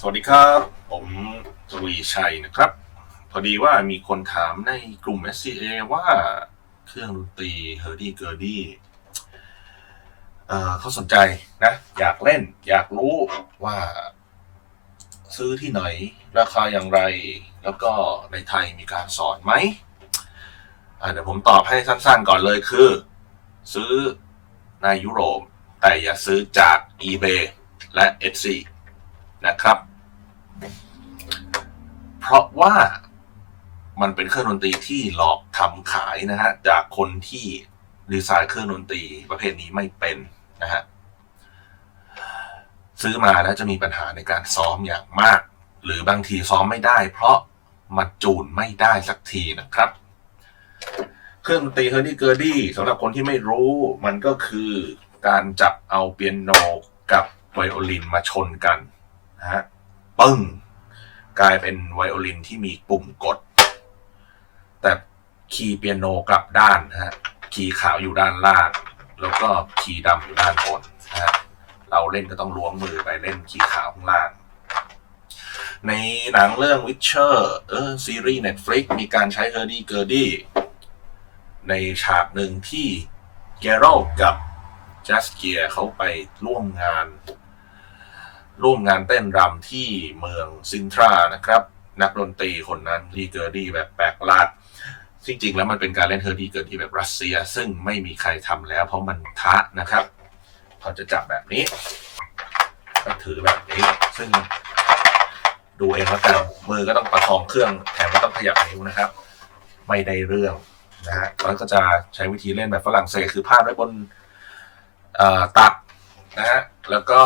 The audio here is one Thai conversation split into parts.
สวัสดีครับ ผมทวีชัยนะครับ พอดีว่ามีคนถามในกลุ่ม SCA ว่าเครื่องดนตรี h u r d y g u r d y เอ่อเขาสนใจนะ อยากเล่น อยากรู้ว่า ซื้อที่ไหน ราคาอย่างไร แล้วก็ในไทยมีการสอนไหมเดี๋ยวผมตอบให้สั้นๆก่อนเลยคือ ซื้อในยุโรป แต่อย่าซื้อจาก eBay และ Etsy นะครับ เพราะว่ามันเป็นเครื่องดนตรีที่หลอกทำขายนะฮะจากคนที่ดีไซน์เครื่องดนตรีประเภทนี้ไม่เป็นนะฮะซื้อมาแล้วจะมีปัญหาในการซ้อมอย่างมาก หรือบางทีซ้อมไม่ได้ เพราะมันจูนไม่ได้สักทีนะครับ เครื่องดนตรีเฮอร์ดี้เกอร์ดี้สำหรับคนที่ไม่รู้มันก็คือการจับเอาเปียโนกับไวโอลินมาชนกัน นะฮะปึ้ง กลายเป็นไวโอลินที่มีปุ่มกด แต่คีย์เปียโนกลับด้านนะฮะคีย์ขาวอยู่ด้านล่าง แล้วก็คีย์ดำอยู่ด้านบนนะฮะเราเล่นก็ต้องล้วงมือไปเล่นคีย์ขาวข้างล่าง ในหนังเรื่อง Witcher เออซีรีส์ Netflix มีการใช้ h u r d y g u r d y ในฉากหนึ่งที่แกโรกับจัสเกียเขาไปร่วมงาน ร่วมงานเต้นรำที่เมืองซินทรานะครับ นักดนตรีคนนั้นดีเกอร์ดี้แบบแปลกประหลาดจริงๆ แล้วมันเป็นการเล่นเฮอร์ดี้เกิร์ดีแบบรัสเซีย ซึ่งไม่มีใครทำแล้ว เพราะมันทะนะครับ เขาจะจับแบบนี้ก็ถือแบบนี้ ซึ่งดูเองแล้วกันมือก็ต้องประคองเครื่องแถมก็ต้องขยับนิ้วนะครับ ไม่ได้เรื่องนะฮะแล้วก็จะใช้วิธีเล่นแบบฝรั่งเศสคือพาดไว้บนตัดนะฮะแล้วก็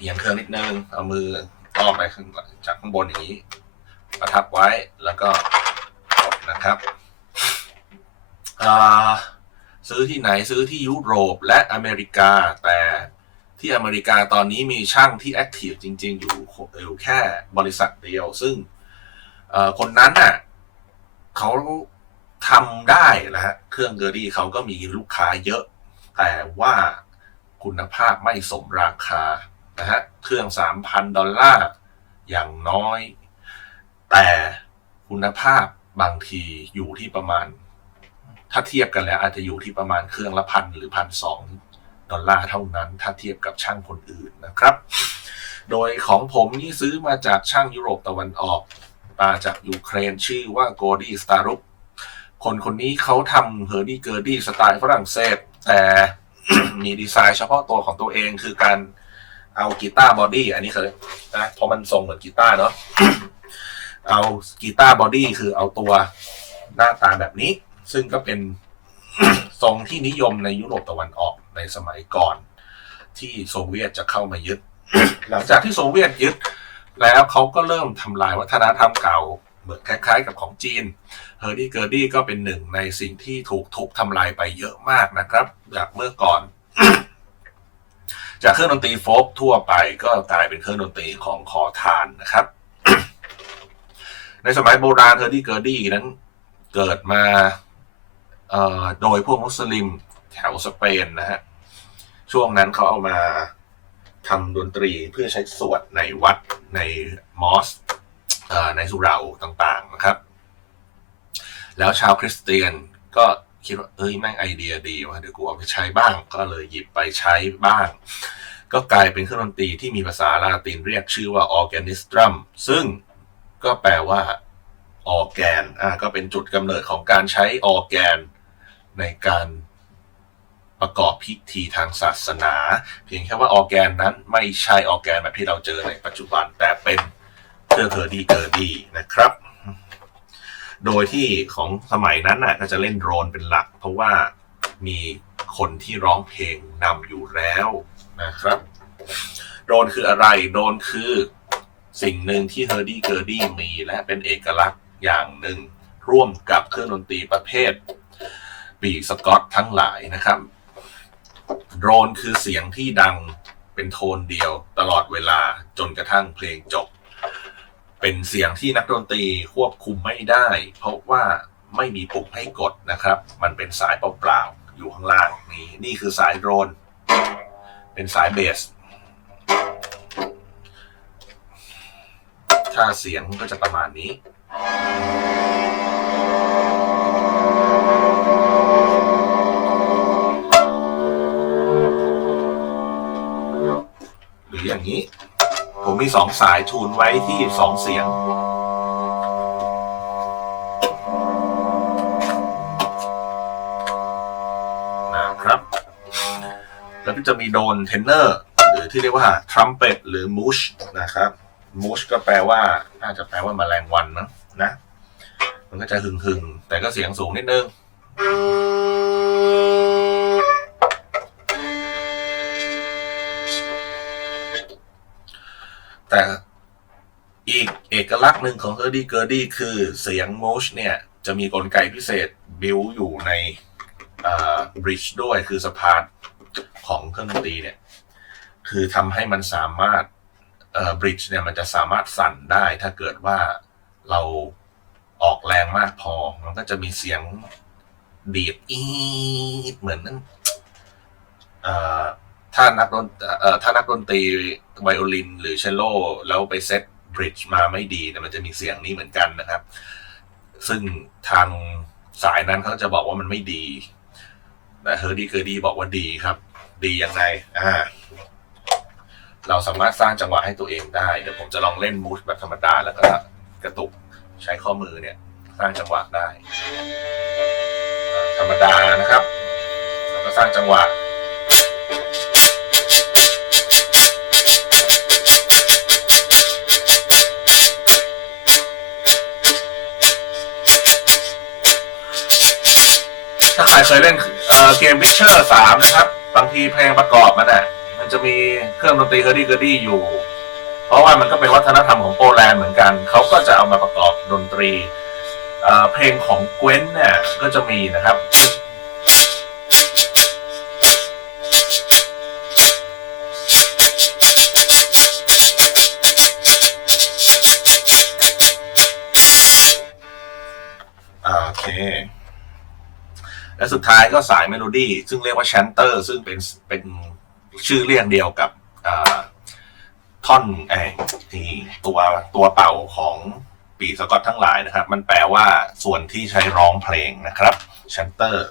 เอียงเครื่องนิดนึงเอามือต้อไปข้างจากข้างบนอย่างนี้ ประทับไว้แล้วก็กดนะครับซื้อที่ไหนซื้อที่ยุโรปและอเมริกา แต่ที่อเมริกาตอนนี้มีช่างที่แอคทีฟจริง ๆ อยู่อยู่แค่บริษัทเดียว ซึ่งคนนั้นน่ะเขาทำได้นะฮะเครื่องเกอร์ดี้เขาก็มีลูกค้าเยอะ แต่ว่าคุณภาพไม่สมราคา นะฮะเครื่อง 3,000 ดอลลาร์อย่างน้อย แต่คุณภาพบางทีอยู่ที่ประมาณ ถ้าเทียบกันแล้วอาจจะอยู่ที่ประมาณเครื่องละพันหรือพันสองดอลลาร์เท่านั้น ถ้าเทียบกับช่างคนอื่นนะครับ โดยของผมนี่ซื้อมาจากช่างยุโรปตะวันออกมาจากยูเครนชื่อว่าโกดีสตารุกคนคนนี้เขาทำเฮอร์ดี้เกอร์ดี้สไตล์ฝรั่งเศส แต่มีดีไซน์เฉพาะตัวของตัวเองคือการ เอากีตาร์บอดี้อันนี้เคยนะเพราะมันทรงเหมือนกีตาร์เนาะเอากีตาร์บอดี้คือเอาตัวหน้าตาแบบนี้ ซึ่งก็เป็นทรงที่นิยมในยุโรปตะวันออกในสมัยก่อน ที่โซเวียตจะเข้ามายึด หลังจากที่โซเวียตยึด แล้วเขาก็เริ่มทำลายวัฒนธรรมเก่า เหมือนคล้าย ๆ กับของจีนเฮอร์ดี้เกอร์ดี้ก็เป็นหนึ่งในสิ่งที่ถูกทุบทำลายไปเยอะมากนะครับจากเมื่อก่อน จากเครื่องดนตรีโฟกทั่วไปก็กลายเป็นเครื่องดนตรีของขอทานนะครับ ในสมัยโบราณเฮอร์ดี้เกอร์ดี้นั้นเกิดมาโดยพวกมุสลิมแถวสเปนนะฮะ ช่วงนั้นเขาเอามาทำดนตรีเพื่อใช้สวดในวัดในมอสในสุเหร่าต่างๆนะครับ แล้วชาวคริสเตียนก็ คิดว่า เอ้ยแม่งไอเดียดีว่ะเดี๋ยวกูเอาไปใช้บ้าง ก็เลยหยิบไปใช้บ้าง ก็กลายเป็นเครื่องดนตรีที่มีภาษาลาตินเรียกชื่อว่า organistrum ซึ่งก็แปลว่าออแกนอ่าก็เป็นจุดกำเนิดของการใช้ออแกนในการประกอบพิธีทางศาสนา เพียงแค่ว่าออแกนนั้นไม่ใช่ออแกนแบบที่เราเจอในปัจจุบัน แต่เป็นเครื่อเทอร์ดีเกอร์ดีนะครับ โดยที่ของสมัยนั้นน่ะก็จะเล่นโดรนเป็นหลัก เพราะว่ามีคนที่ร้องเพลงนำอยู่แล้วนะครับ โดรนคืออะไร โดรนคือสิ่งหนึ่งที่เฮอร์ดี้เกอร์ดี้มีและเป็นเอกลักษณ์อย่างหนึ่ง ร่วมกับเครื่องดนตรีประเภท ปีสกอตทั้งหลายนะครับ โดรนคือเสียงที่ดังเป็นโทนเดียวตลอดเวลาจนกระทั่งเพลงจบ เป็นเสียงที่นักดนตรีควบคุมไม่ได้ เพราะว่าไม่มีปุ่มให้กดนะครับ มันเป็นสายเปล่าๆอยู่ข้างล่างนี่นี่คือสายโดรน เป็นสายเบสค่าเสียงก็จะประมาณนี้หรืออย่างนี้ ผมมีสองสายทูนไว้ที่สองเสียง นะครับ แล้วก็จะมีโดนเทนเนอร์ หรือที่เรียกว่าทรัมเป็ตหรือมูชนะครับมูชก็แปลว่า น่าจะแปลว่ามาแมลงวันนะนะ มันก็จะหึงหึงๆแต่ก็เสียงสูงนิดนึง แต่อีกเอกลักษณ์หนึ่งของ h u r d y g u r d y คือเสียง Mosh เนี่ย จะมีกลไกพิเศษบิวอยู่ในบริดจ์ด้วยคือสะพานของเครื่องดนตรีเนี่ย คือทำให้มันสามารถบริดจ์เนี่ยมันจะสามารถสั่นได้ถ้าเกิดว่าเราออกแรงมากพอ มันก็จะมีเสียงดีดอีดเหมือนนั่นเถ้านักดนเอ่อถ้านักดนตรีไวโอลิน หรือเชลโลแล้วไปเซตบริดจ์มาไม่ดีเนี่ยมันจะมีเสียงนี้เหมือนกันนะครับ ซึ่งทางสายนั้นเขาจะบอกว่ามันไม่ดีแต่เฮอร์ดีเกอร์ดีบอกว่าดีครับ ดียังไงอ่าเราสามารถสร้างจังหวะให้ตัวเองได้ เดี๋ยวผมจะลองเล่นมูสแบบธรรมดาแล้วก็กระตุกใช้ข้อมือเนี่ย สร้างจังหวะได้ ธรรมดานะครับ แล้วก็สร้างจังหวะ ถ้าใครเคยเล่นเอ่อเกม Witcher 3นะครับ บางทีเพลงประกอบมันอะมันจะมีเครื่องดนตรีเฮอร์ดี้เกอร์ดี้อยู่ เพราะว่ามันก็เป็นวัฒนธรรมของโปแลนด์เหมือนกัน เขาก็จะเอามาประกอบดนตรี เอ่อเพลงของเกวนเนี่ยก็จะมีนะครับ และสุดท้ายก็สายเมโลดี้ซึ่งเรียกว่าแชนเตอร์ซึ่งเป็นเป็นชื่อเรียกเดียวกับท่อนไอ้ที่ตัวตัวเป่าของปีสกอตทั้งหลายนะครับ มันแปลว่าส่วนที่ใช้ร้องเพลงนะครับแชนเตอร์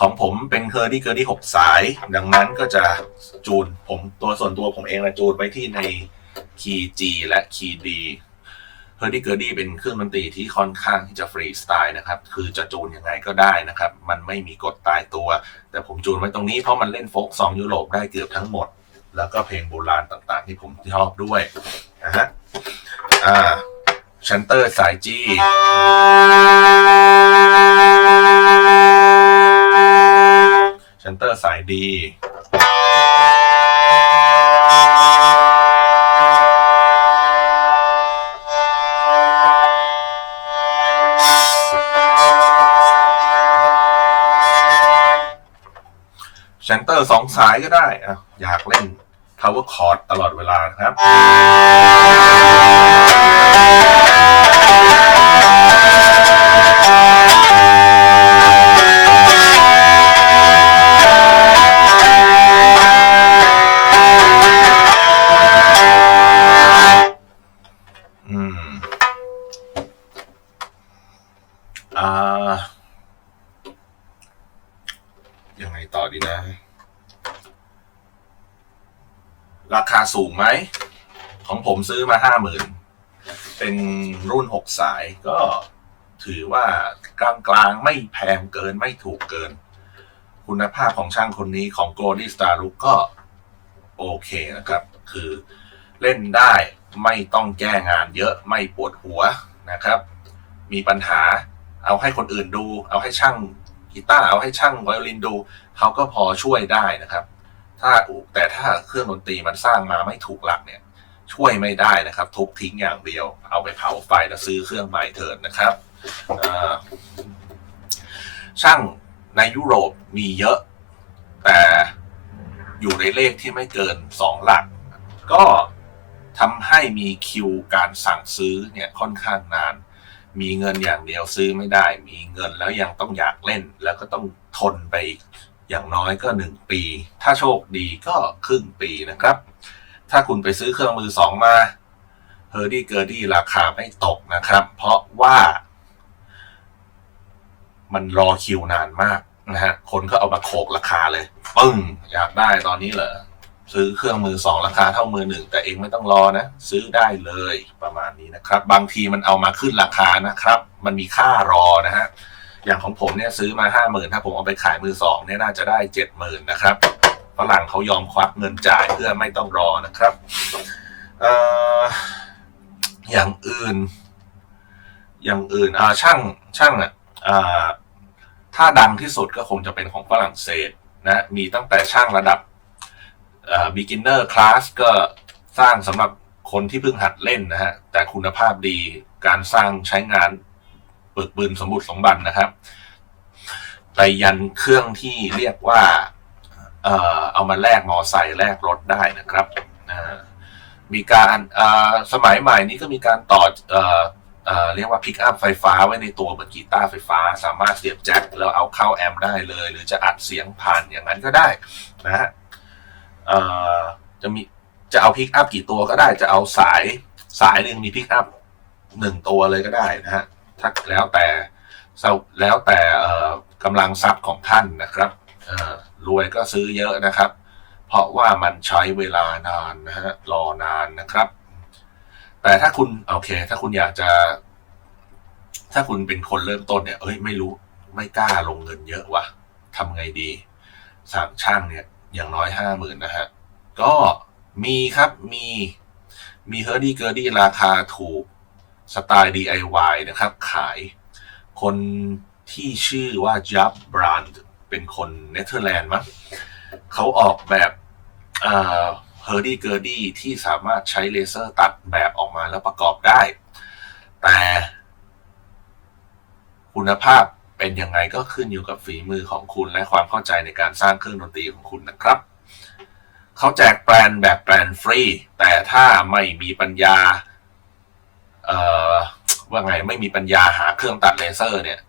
ของผมเป็นเคอร์ดี้เกอร์ดี้หกสาย ดังนั้นก็จะจูนผมตัวส่วนตัวผมเองนะจูนไว้ที่ในคีย์ G และคีย์ D เฮอร์ดี้เกอร์ดี้เป็นเครื่องดนตรีที่ค่อนข้างที่จะฟรีสไตล์นะครับ คือจะจูนยังไงก็ได้นะครับ มันไม่มีกฎตายตัว แต่ผมจูนไว้ตรงนี้เพราะมันเล่นโฟกซองยุโรปได้เกือบทั้งหมด แล้วก็เพลงโบราณต่างๆ ที่ผมชอบด้วยนะฮะอ่าชันเตอร์สายจีชันเตอร์สายดี เซนเตอร์สองสายก็ได้อะอยากเล่น power chord ตลอดเวลานะครับ ต่อดีนะ ราคาสูงไหม ของผมซื้อมาห้าหมื่นเป็นรุ่นหกสายก็ถือว่ากลางกลางๆไม่แพงเกินไม่ถูกเกิน คุณภาพของช่างคนนี้ของ g o l d y Star Look ก็โอเคนะครับ คือเล่นได้ไม่ต้องแก้งานเยอะไม่ปวดหัวนะครับ มีปัญหาเอาให้คนอื่นดู เอาให้ช่าง กีตาร์เอาให้ช่างไวโอลินดูเขาก็พอช่วยได้นะครับ ถ้าแต่ถ้าเครื่องดนตรีมันสร้างมาไม่ถูกหลักเนี่ยช่วยไม่ได้นะครับ ทุบทิ้งอย่างเดียว เอาไปเผาไฟแล้วซื้อเครื่องใหม่เถิดนะครับช่างในยุโรปมีเยอะ แต่อยู่ในเลขที่ไม่เกินสองหลัก ก็ทำให้มีคิวการสั่งซื้อเนี่ยค่อนข้างนาน มีเงินอย่างเดียวซื้อไม่ได้ มีเงินแล้วยังต้องอยากเล่น แล้วก็ต้องทนไปอีกอย่างน้อยก็หนึ่งปี ถ้าโชคดีก็ครึ่งปีนะครับ ถ้าคุณไปซื้อเครื่องมือสองมา h u r d y g u r d y ราคาไม่ตกนะครับ เพราะว่ามันรอคิวนานมากนะฮะ คนก็เอามาโขกราคาเลย ปึ้ง อยากได้ตอนนี้เหรอ ซื้อเครื่องมือสองราคาเท่ามือหนึ่งแต่เองไม่ต้องรอนะ ซื้อได้เลยประมาณนี้นะครับ บางทีมันเอามาขึ้นราคานะครับ มันมีค่ารอนะฮะอย่างของผมเนี่ยซื้อมาห้าหมื่นถ้าผมเอาไปขายมือสองเนี่ยน่าจะได้เจ็ดหมื่นนะครับฝรั่งเขายอมควักเงินจ่ายเพื่อไม่ต้องรอนะครับออย่างอื่น อย่างอื่นอ่าช่างช่างอะถ้าดังที่สุดก็คงจะเป็นของฝรั่งเศสนะมีตั้งแต่ช่างระดับ beginner class ก็สร้างสำหรับคนที่เพิ่งหัดเล่นนะฮะ แต่คุณภาพดีการสร้างใช้งานปึกปืนสมบูรณ์สมบันนะครับ ไปยันเครื่องที่เรียกว่าเอ่อเอามาแลกมอไซค์แลกรถได้นะครับมีการสมัยใหม่นี้ก็มีการต่อเอ่อเออเรียกว่าพิกอัพไฟฟ้าไว้ในตัวเหมือนกีตาร์ไฟฟ้า สามารถเสียบแจ็คแล้วเอาเข้าแอมป์ได้เลย หรือจะอัดเสียงผ่านอย่างนั้นก็ได้นะฮะ เอ่อจะมีจะเอาพิกอัพกี่ตัวก็ได้จะเอาสายสายหนึ่งมีพิกอัพหนึ่งตัวเลยก็ได้นะฮะถ้าแล้วแต่แล้วแต่เอ่อกำลังทรัพย์ของท่านนะครับเอ่อรวยก็ซื้อเยอะนะครับ เพราะว่ามันใช้เวลานานนะฮะรอนานนะครับ แต่ถ้าคุณโอเค ถ้าคุณอยากจะ ถ้าคุณเป็นคนเริ่มต้นเนี่ย เอ้ยไม่รู้ไม่กล้าลงเงินเยอะวะทำไงดีสั่งช่างเนี่ย อย่างน้อยห้าหมื่นนะฮะ ก็มีครับมีมีเฮอร์ดี้เกอร์ดี้ราคาถูกสไตล์ DIY นะครับ ขายคนที่ชื่อว่าจับบรานด์เป็นคนเนเธอร์แลนด์มั้งเขาออกแบบเฮอร์ดี้เกอร์ดี้ที่สามารถใช้เลเซอร์ตัดแบบออกมาแล้วประกอบได้ แต่คุณภาพ เป็นยังไงก็ขึ้นอยู่กับฝีมือของคุณและความเข้าใจในการสร้างเครื่องดนตรีของคุณนะครับ เขาแจกแปลนแบบแปลนฟรี แต่ถ้าไม่มีปัญญา เอ่อ ว่าไงไม่มีปัญญาหาเครื่องตัดเลเซอร์เนี่ย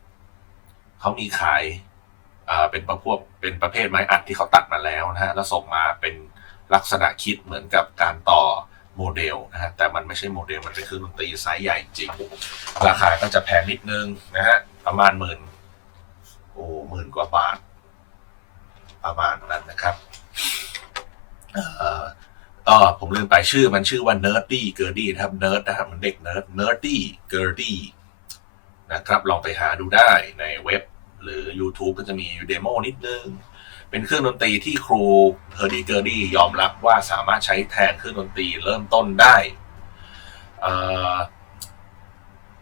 เขามีขายเป็นประพวกเป็นประเภทไม้อัดที่เขาตัดมาแล้วนะฮะ แล้วส่งมาเป็นลักษณะคิดเหมือนกับการต่อโมเดลนะฮะ แต่มันไม่ใช่โมเดล มันเป็นเครื่องดนตรีไซส์ใหญ่จริง ราคาก็จะแพงนิดนึงนะฮะ ประมาณหมื่น โอ้หมื่นกว่าบาท ประมาณนั้นนะครับเอ่อเออผมลืมไปชื่อมันชื่อว่า Nerdy g e r d y นะครับ Nerd นะครับมันเด็ก Nerd Nerdy g e r d y นะครับ ลองไปหาดูได้ในเว็บ หรือ YouTube ก็จะมีเดโมนิดนึง เป็นเครื่องดนตรีที่ครูเฮอร์ดีเกอร์ดี้ยอมรับว่าสามารถใช้แทนเครื่องดนตรีเริ่มต้นได้เ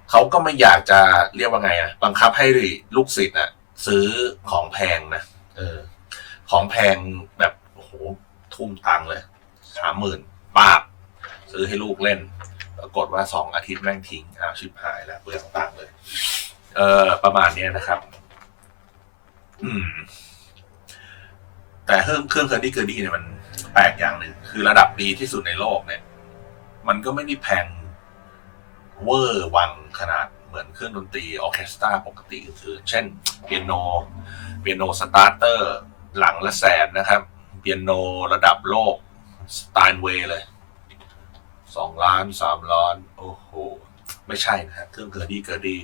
เขาก็ไม่อยากจะเรียกว่าไงอะบังคับให้ลูกศิษย์อะ ซื้อของแพงนะเออ ของแพงแบบโอ้โหทุ่มตังเลยสามหมื่นปาบซื้อให้ลูกเล่น ปรากฏว่าสองอาทิตย์แม่งทิ้งอ้าวชิบหายแล้วเปลืองตังเลย เออประมาณเนี้ยนะครับ อืม แต่เครื่องเครื่องเคอร์ดี้เกอร์ดี้เนี่ยมันแปลกอย่างหนึ่งคือระดับดีที่สุดในโลกเนี่ย มันก็ไม่ได้แพงเวอร์วังขนาด เหมือนเครื่องดนตรีออเคสตราปกติอื่นๆเช่นเปียโน เปียโนสตาร์เตอร์หลังละแสนนะครับ เปียโนระดับโลกสไตน์เวย์เลยสองล้านสามล้าน โอ้โห ไม่ใช่นะฮะเครื่องเคอร์ดี้เกอร์ดี้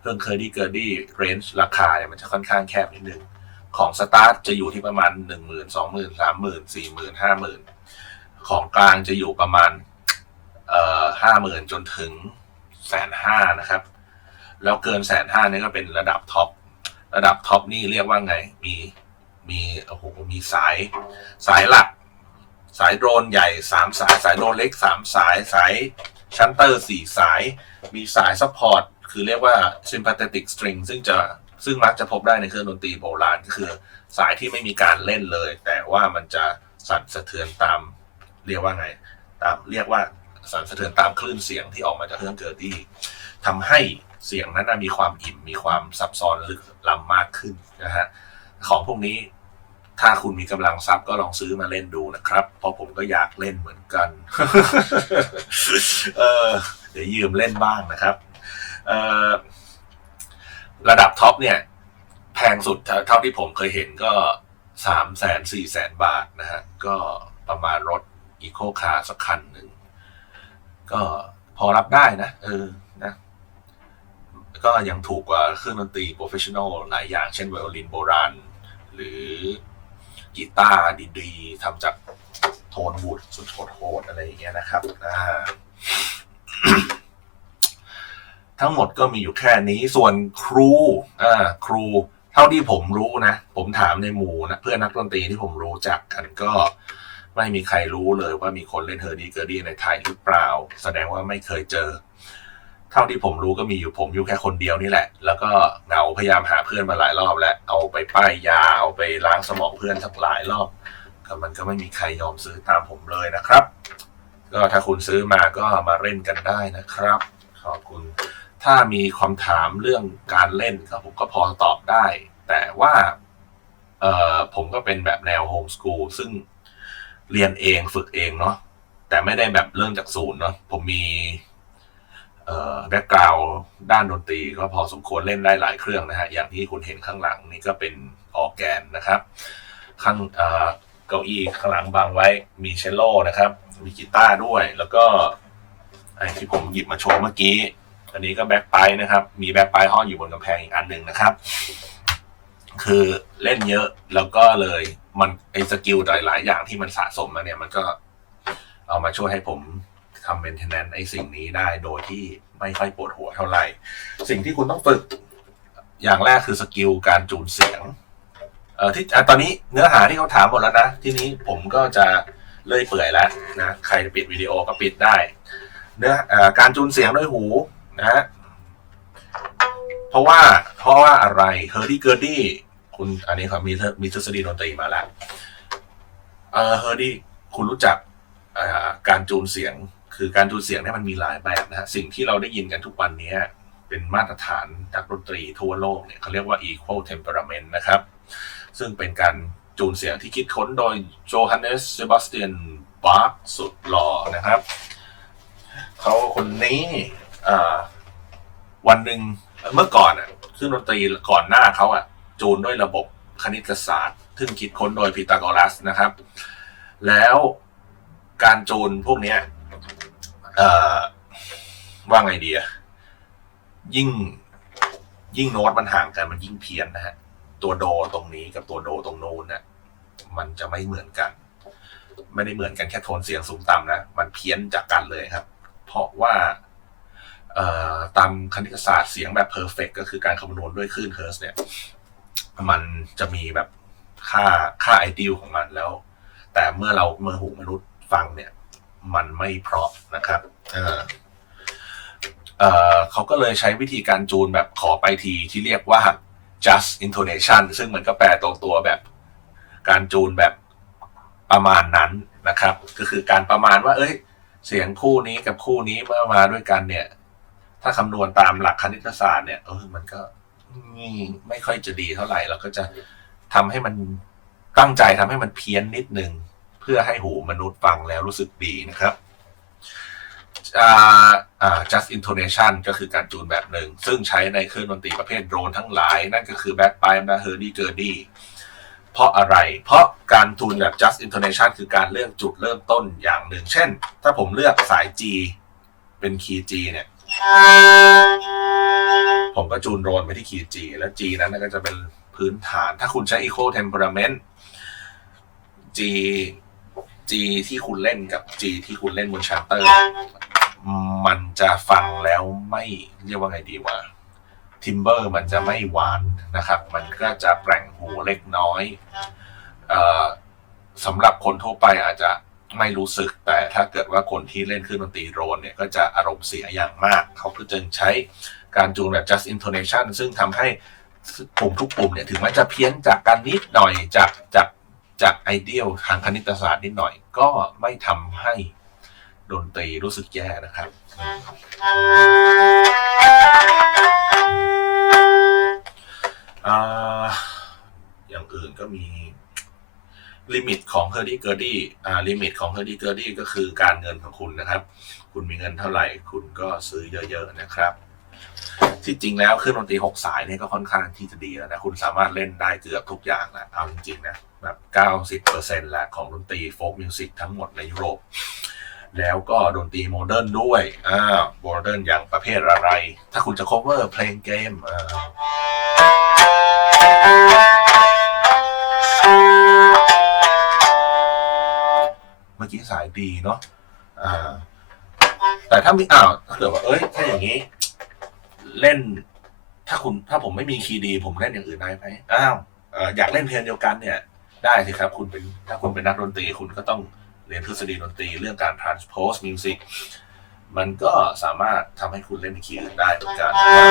เครื่องเคอร์ดี้เกอร์ดี้เรนจ์ราคาเนี่ยมันจะค่อนข้างแคบนิดนึง ของสตาร์ทจะอยู่ที่ประมาณหนึ่งหมื่นสองหมื่นสามหมื่นสี่หมื่นห้าหมื่นของกลางจะอยู่ประมาณเอ่อห้าหมื่นจนถึงแสนห้านะครับ แล้วเกินแสนห้านี่ก็เป็นระดับท็อประดับท็อปนี่เรียกว่าไง มีมีโอ้โหมีสายสายหลัก สายโดรนใหญ่สามสายสายโดรนเล็กสามสายสายชันเตอร์สี่สาย มีสายซัพพอร์ตคือเรียกว่า sympathetic string ซึ่งจะซึ่งมักจะพบได้ในเครื่องดนตรีโบราณก็คือสายที่ไม่มีการเล่นเลย แต่ว่ามันจะสั่นสะเทือนตาม เรียกว่าไง ตามเรียกว่า สั่นสะเทือนตามคลื่นเสียงที่ออกมาจากเครื่องเกิร์ดี้ทำให้เสียงนั้นมีความอิ่มมีความซับซ้อนลึกล้ำมากขึ้นนะฮะของพวกนี้ถ้าคุณมีกำลังทรัพย์ก็ลองซื้อมาเล่นดูนะครับ เพราะผมก็อยากเล่นเหมือนกัน เออเดี๋ยวยืมเล่นบ้างนะครับเออระดับท็อปเนี่ย แพงสุดเท่าที่ผมเคยเห็นก็สามแสนสี่แสนบาทนะฮะ ก็ประมาณรถอีโคคาร์สักคันหนึ่ง ก็พอรับได้นะ เออนะก็ยังถูกกว่าเครื่องดนตรีโปรเฟชชั่นอลหลายอย่าง เช่นไวโอลินโบราณ หรือกีตาร์ดีๆทำจากโทนบูดสุดโหดๆอะไรอย่างเงี้ยนะครับอ่าทั้งหมดก็มีอยู่แค่นี้ส่วนครูอ่าครู เท่าที่ผมรู้นะ ผมถามในหมู่นะเพื่อนนักดนตรีที่ผมรู้จักกันก็ ไม่มีใครรู้เลยว่ามีคนเล่นเฮอร์ดี้เกอร์ดี้ในไทยหรือเปล่า แสดงว่าไม่เคยเจอ เท่าที่ผมรู้ก็มีอยู่ผมอยู่แค่คนเดียวนี่แหละ แล้วก็เหงาพยายามหาเพื่อนมาหลายรอบแล้ว เอาไปป้ายยาเอาไปล้างสมองเพื่อนสักหลายรอบก็มันก็ไม่มีใครยอมซื้อตามผมเลยนะครับ ก็ถ้าคุณซื้อมาก็มาเล่นกันได้นะครับ ขอบคุณ ถ้ามีคำถามเรื่องการเล่นก็ผมก็พอตอบได้ แต่ว่าผมก็เป็นแบบแนวโฮมสกูลซึ่ง เรียนเองฝึกเองเนาะแต่ไม่ได้แบบเริ่มจากศูนย์เนาะผมมีเอ่อแบ็กกราวด้านดนตรีก็พอสมควรเล่นได้หลายเครื่องนะฮะ อย่างที่คุณเห็นข้างหลังนี่ก็เป็นออแกนนะครับ ข้างเอ่อเก้าอี้ข้างหลังบางไว้มีเชลโลนะครับ มีกีตาร์ด้วย แล้วก็ไอที่ผมหยิบมาโชว์เมื่อกี้ อันนี้ก็แบ็คไพนะครับ มีแบ็คไพห้อยอยู่บนกำแพงอีกอันหนึ่งนะครับ คือเล่นเยอะแล้วก็เลยมันไอ้สกิลหลายๆ อย่างที่มันสะสมมาเนี่ย มันก็เอามาช่วยให้ผมทำเมนเทนแนนไอ้สิ่งนี้ได้โดยที่ไม่ค่อยปวดหัวเท่าไหร่ สิ่งที่คุณต้องฝึก อย่างแรกคือสกิลการจูนเสียง เอ่อที่อะตอนนี้เนื้อหาที่เขาถามหมดแล้วนะ ทีนี้ผมก็จะเลื่อยเปื่อยแล้วนะ ใครจะปิดวิดีโอก็ปิดได้ เนื้ออการจูนเสียงด้วยหูนะ เพราะว่าเพราะว่าอะไรเฮอร์ดี้เกอร์ดี้คุณอันนี้เขามีมีทฤษฎีดนตรีมาแล้วเออเฮอร์ดี้คุณรู้จักการจูนเสียงคือการจูนเสียงเนี่ยมันมีหลายแบบนะฮะสิ่งที่เราได้ยินกันทุกวันนี้เป็นมาตรฐานนักดนตรีทั่วโลกเนี่ยเขาเรียกว่า equal temperament นะครับ ซึ่งเป็นการจูนเสียงที่คิดค้นโดยโจฮันเนสเซบาสเตียนบาร์กสุดหล่อนะครับ เขาคนนี้วันหนึ่ง เมื่อก่อนอะเครื่องดนตรีก่อนหน้าเขาอะ จูนด้วยระบบคณิตศาสตร์ ซึ่งคิดค้นโดยพีตาโกรัสนะครับ แล้วการจูนพวกเนี้ยเอ่อว่าไงดีอะยิ่งยิ่งโน้ตมันห่างกันมันยิ่งเพี้ยนนะฮะ ตัวโดตรงนี้กับตัวโดตรงโน้นเนี่ยมันจะไม่เหมือนกัน ไม่ได้เหมือนกันแค่โทนเสียงสูงต่ำนะ มันเพี้ยนจากกันเลยครับ เพราะว่า ตามคณิตศาสตร์เสียงแบบเพอร์เฟกก็คือการคำนวณด้วยคลื่นเฮิร์ตซ์เนี่ย มันจะมีแบบค่าค่าไอเดียของมันแล้ว แต่เมื่อเราเมื่อหูมนุษย์ฟังเนี่ย มันไม่เพราะนะครับเออเออเขาก็เลยใช้วิธีการจูนแบบขอไปทีที่เรียกว่า just intonation ซึ่งมันก็แปลตรงตัวแบบการจูนแบบประมาณนั้นนะครับ ก็คือการประมาณว่า เอ้ย เสียงคู่นี้กับคู่นี้เมื่อมาด้วยกันเนี่ย ถ้าคำนวณตามหลักคณิตศาสตร์เนี่ยเออมันก็ไม่ค่อยจะดีเท่าไหร่เราก็จะทำให้มันตั้งใจทำให้มันเพี้ยนนิดนึง เพื่อให้หูมนุษย์ฟังแล้วรู้สึกดีนะครับอ่าอ่า just intonation ก็คือการจูนแบบหนึ่ง ซึ่งใช้ในเครื่องดนตรีประเภทโดรนทั้งหลาย นั่นก็คือ backpipe และ hurdy gurdy เพราะอะไร เพราะการจูนแบบ just intonation คือการเลือกจุดเริ่มต้นอย่างหนึ่ง เช่น ถ้าผมเลือกสาย G เป็นคีย์ G เนี่ย ผมก็จูนโรนไปที่คีย์ G แล้ว G นั้นก็จะเป็นพื้นฐาน ถ้าคุณใช้ equal temperament G G ที่คุณเล่นกับ G ที่คุณเล่นบนชัตเตอร์ มันจะฟังแล้วไม่เรียกว่าไงดีวะทิมเบอร์มันจะไม่หวานนะครับ มันก็จะแปลงหูเล็กน้อยออสำหรับคนทั่วไปอาจจะ ไม่รู้สึกแต่ถ้าเกิดว่าคนที่เล่นเครื่องดนตรีโดรนเนี่ยก็จะอารมณ์เสียอย่างมาก เขาก็จึงใช้การจูนแบบ just intonation ซึ่งทำให้ปุ่มทุกปุ่มเนี่ยถึงแม้จะเพี้ยนจากกันนิดหน่อยจากจากจากไอเดียลทางคณิตศาสตร์นิดหน่อย ก็ไม่ทำให้ดนตรีรู้สึกแย่นะครับออย่างอื่นก็มี ลิมิตของ h u r d y g u r d y อ่าลิมิตของ h u r d y g u r d y ก็คือการเงินของคุณนะครับ คุณมีเงินเท่าไหร่ คุณก็ซื้อเยอะๆนะครับ ที่จริงแล้วเครื่องดนตรีหกสายเนี่ยก็ค่อนข้างที่จะดีแล้วนะคุณสามารถเล่นได้เกือบทุกอย่างแล้วเอาจริงๆนะแบบ90%แหละของดนตรีโฟล์กมิวสิกทั้งหมดในยุโรปแล้วก็ดนตรีโมเดิร์นด้วยอ่าโมเดิร์นอย่างประเภทอะไร ถ้าคุณจะ cover เพลงเกมอ่า มื่อกี้สายดีเนาะอ่า แต่ถ้ามีอ้าวถ้าเกิดว่าเอ้ยถ้าอย่างนี้ เล่น ถ้าคุณถ้าผมไม่มีคีย์ดี ผมเล่นอย่างอื่นได้ไหมอ้าวเอ่ออยากเล่นเพลงเดียวกันเนี่ย ได้สิครับ คุณเป็นถ้าคุณเป็นนักดนตรีคุณก็ต้องเรียนทฤษฎีดนตรีเรื่องการ transpose music มันก็สามารถทำให้คุณเล่นคีย์อื่นได้เหมือนกันนะครั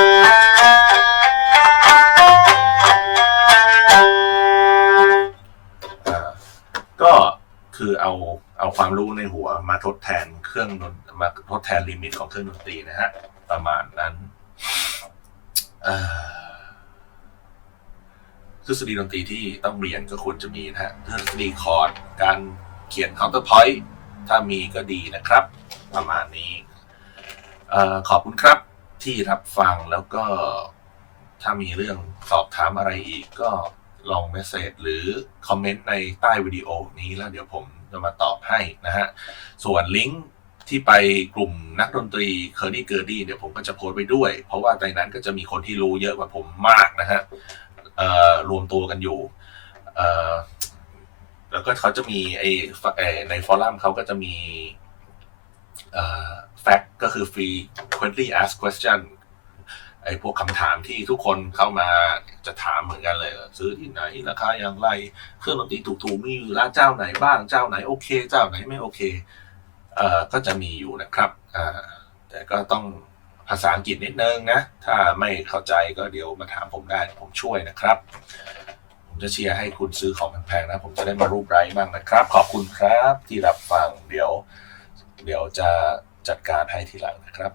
บ คือเอาเอาความรู้ในหัวมาทดแทนเครื่องดนมาทดแทนลิมิตของเครื่องดนตรีนะฮะ ประมาณนั้นทฤษฎีดนตรีที่ต้องเรียนก็ควรจะมีนะฮะทฤษฎีคอร์ดการเขียน counterpoint ถ้ามีก็ดีนะครับ ประมาณนี้อขอบคุณครับที่รับฟังแล้วก็ถ้ามีเรื่องสอบถามอะไรอีกก็ ลองเมสเซจหรือคอมเมนต์ในใต้วิดีโอนี้แล้วเดี๋ยวผมจะมาตอบให้นะฮะ ส่วนลิงก์ที่ไปกลุ่มนักดนตรีเคอร์ดี้เกอร์ดี้เดี๋ยวผมก็จะโพสต์ไปด้วย เพราะว่าในนั้นก็จะมีคนที่รู้เยอะกว่าผมมากนะฮะรวมตัวกันอยู่แล้วก็เขาจะมีไอในฟอรัมเขาก็จะมีแฟกก็คือ free frequently asked question ไอ้พวกคำถามที่ทุกคนเข้ามาจะถามเหมือนกันเลย ซื้อที่ไหนราคาอย่างไร เครื่องดนตรีถูกๆมีอยู่ร้านเจ้าไหนบ้างเจ้าไหนโอเค เจ้าไหนไม่โอเคเอ่อก็จะมีอยู่นะครับอ่าแต่ก็ต้องภาษาอังกฤษนิดนึงนะ ถ้าไม่เข้าใจก็เดี๋ยวมาถามผมได้ผมช่วยนะครับ ผมจะเชียร์ให้คุณซื้อของแพงๆนะ ผมจะได้มารูปไร้บ้างนะครับ ขอบคุณครับที่รับฟังเดี๋ยว เดี๋ยวจะจัดการให้ทีหลังนะครับ